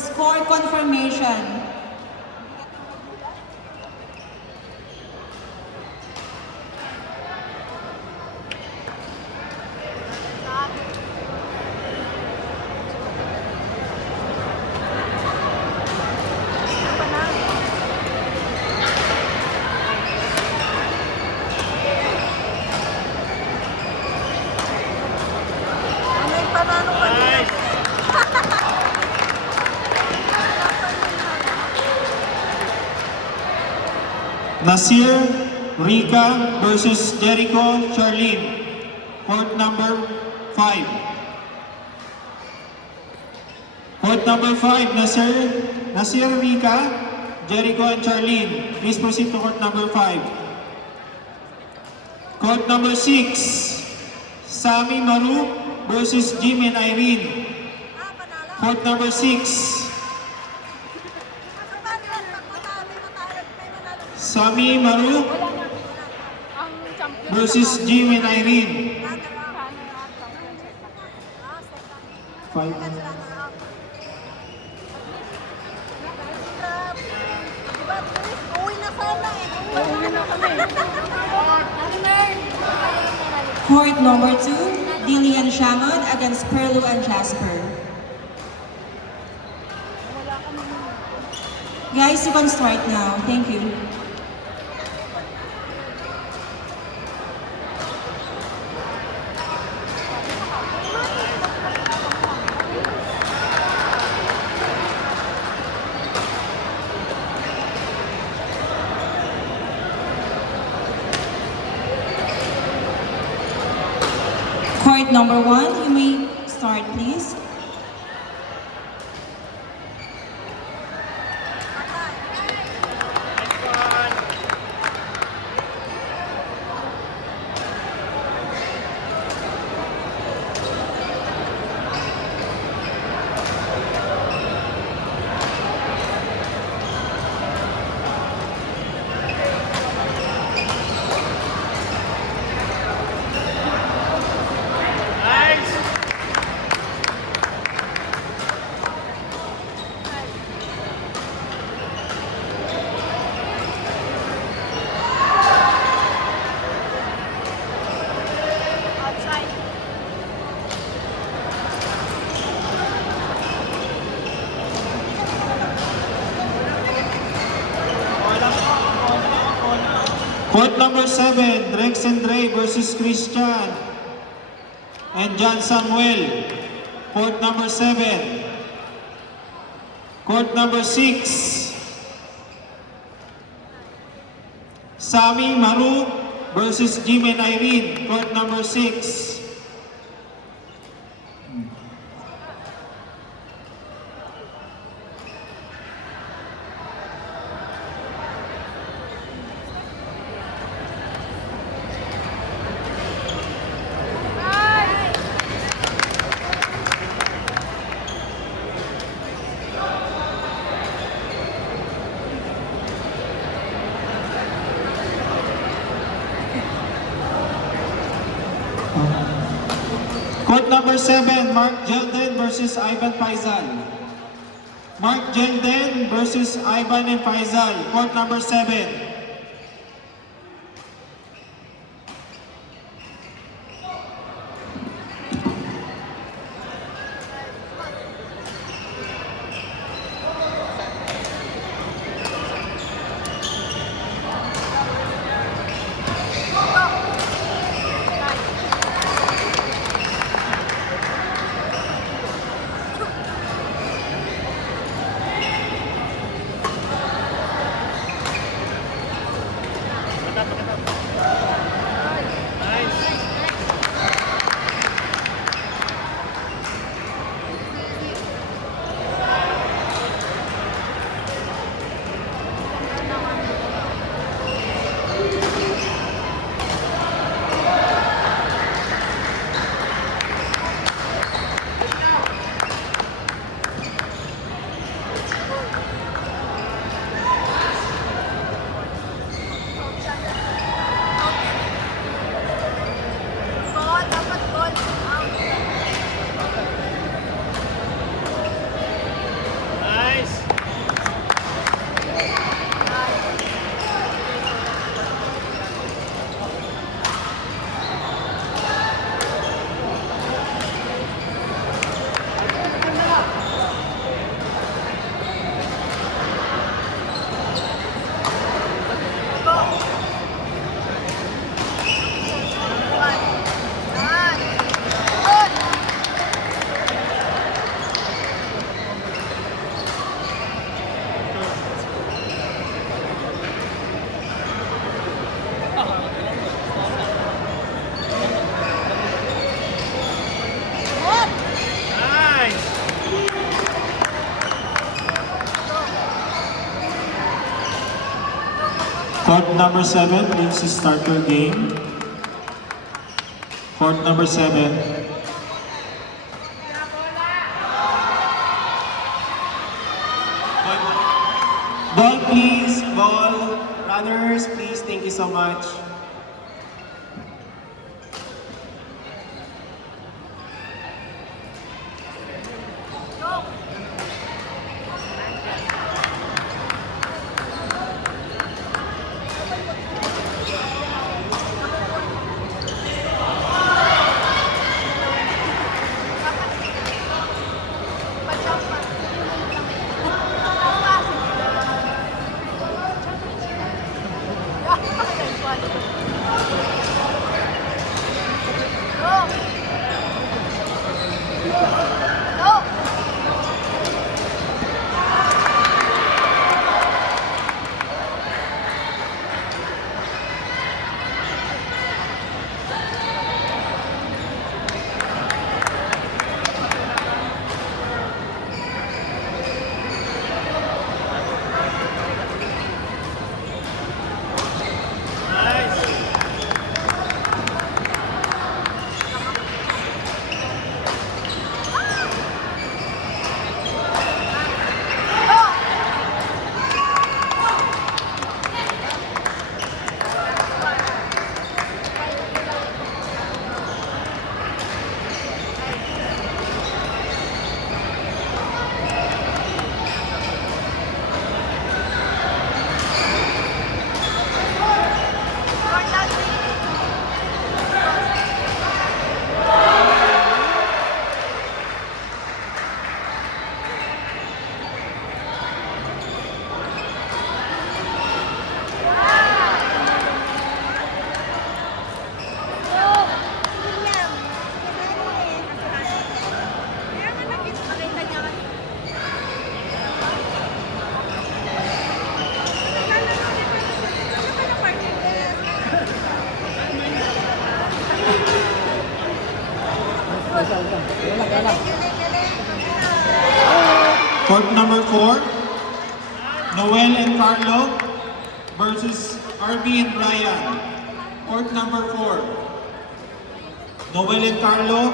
score confirmation. Nasir Rica versus Jericho Charlene. Court number 5. Court number 5, Nasir Rica, Jericho and Charlene. Please proceed to court number 5. Court number 6, Sami Maru versus Jim and Irene. Court number 6. Sami Maru versus Jim and Irene. 5. Court number 2, Dilian Shamad against Perlu and Jasper. Guys, you can start now. Thank you. Court number 1, you may start, please. Court number 7, Rex and Dre versus Christian and John Samuel. Court number 7. Court number 6, Sami Maru versus Jim and Irene. Court number 6. Court number 7, Mark Jelden versus Ivan Faisal. Mark Jelden versus Ivan and Faisal. Court number 7. Court number 7, please start your game. Court number 7. Ball please, ball. Runners, please, thank you so much. Court number 4, Noel and Carlo versus RB and Brian. Court number 4, Noel and Carlo